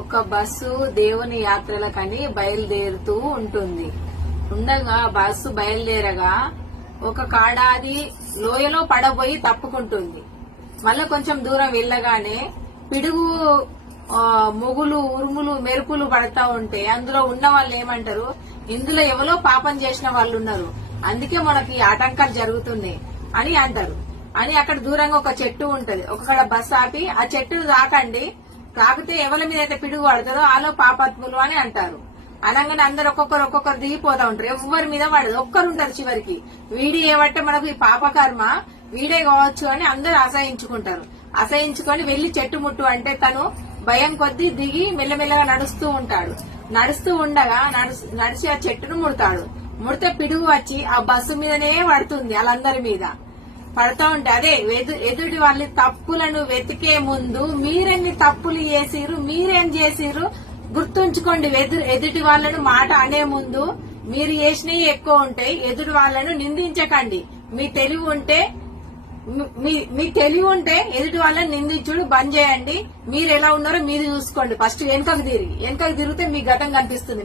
ఒక బస్సు దేవుని యాత్రలకని బయలుదేరుతూ ఉంటుంది. ఉండగా బస్సు బయలుదేరగా ఒక కాడాది లోయలో పడబోయి తప్పుకుంటుంది. మళ్ళా కొంచెం దూరం వెళ్ళగానే పిడుగు మొగులు ఉరుములు మెరుపులు పడతా ఉంటే అందులో ఉన్న వాళ్ళు ఏమంటారు, ఇందులో ఎవరో పాపం చేసిన వాళ్ళు ఉన్నారు, అందుకే మనకి ఆటంకాలు జరుగుతున్నాయి అని అంటారు. అని అక్కడ దూరంగా ఒక చెట్టు ఉంటది. ఒకక్కడ బస్సు ఆపి ఆ చెట్టును తాకండి, తాకితే ఎవరి మీద అయితే పిడుగు పడతారో ఆలో పాపాత్ములు అని అంటారు. అనగానే అందరు ఒక్కొక్కరు దిగిపోతా ఉంటారు. ఎవరి మీద పడదు, ఒక్కరు ఉంటారు చివరికి. వీడి ఏమంటే మనకు ఈ పాపకర్మ వీడే కావచ్చు అని అందరు అసహించుకుంటారు. అసహించుకొని వెళ్లి చెట్టు ముట్టు అంటే తను భయం కొద్దీ దిగి మెల్లమెల్లగా నడుస్తూ ఉంటాడు. నడుస్తూ ఉండగా నడిచి ఆ చెట్టును ముడతాడు. ముడితే పిడుగు వచ్చి ఆ బస్సు మీదనే పడుతుంది. వాళ్ళందరి మీద పడతా ఉంటే అదే ఎదుటి వాళ్ళ తప్పులను వెతికే ముందు మీరెన్ని తప్పులు చేసిరు, మీరేం చేసిరు గుర్తుంచుకోండి. ఎదుటి వాళ్ళను మాట అనే ముందు మీరు చేసినవి ఎక్కువ ఉంటాయి. ఎదుటి వాళ్ళను నిందించకండి. మీ తెలివి ఉంటే ఎదుటి వాళ్ళని నిందించుడు బంద్ చేయండి. మీరు ఎలా ఉన్నారో మీరు చూసుకోండి. ఫస్ట్ వెనకకు తిరిగితే మీ గతం కనిపిస్తుంది.